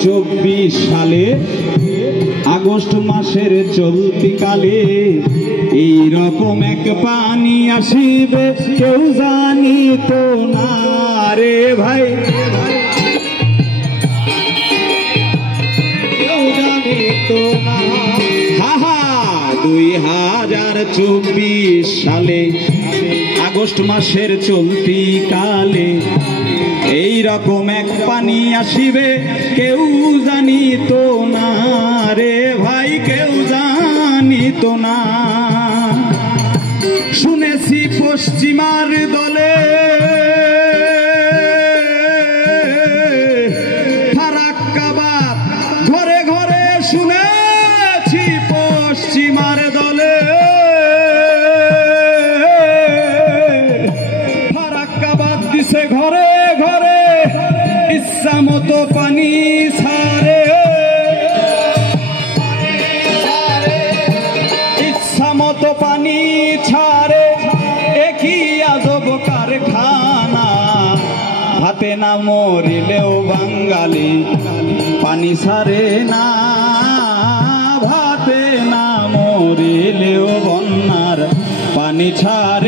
2024 সালে আগস্ট মাসের চলতিকালে এই রকম এক পানি আসিবে কেউ জানিত না রে ভাই, কেউ জানিত না। 2024 সালে আগস্ট মাসের চলতি কালে এই রকম এক পানি আসিবে কেউ জানিত না রে ভাই, কেউ জানিত না। শুনেছি পশ্চিমার দলে ফারাক্কাবাদ ঘরে ঘরে, শুনেছি পশ্চিমার দলে ফারাক্কাবাদ দিছে ঘরে ঘরে, ইচ্ছা মতো পানি ছাড়ে, ইচ্ছা মতো পানি ছাড়ে। একই আজব কারখানা, ভাতে না মরিলেও বাঙালি পানি ছাড়ে না, ভাতে না মরিলেও বন্যার পানি ছাড়ে।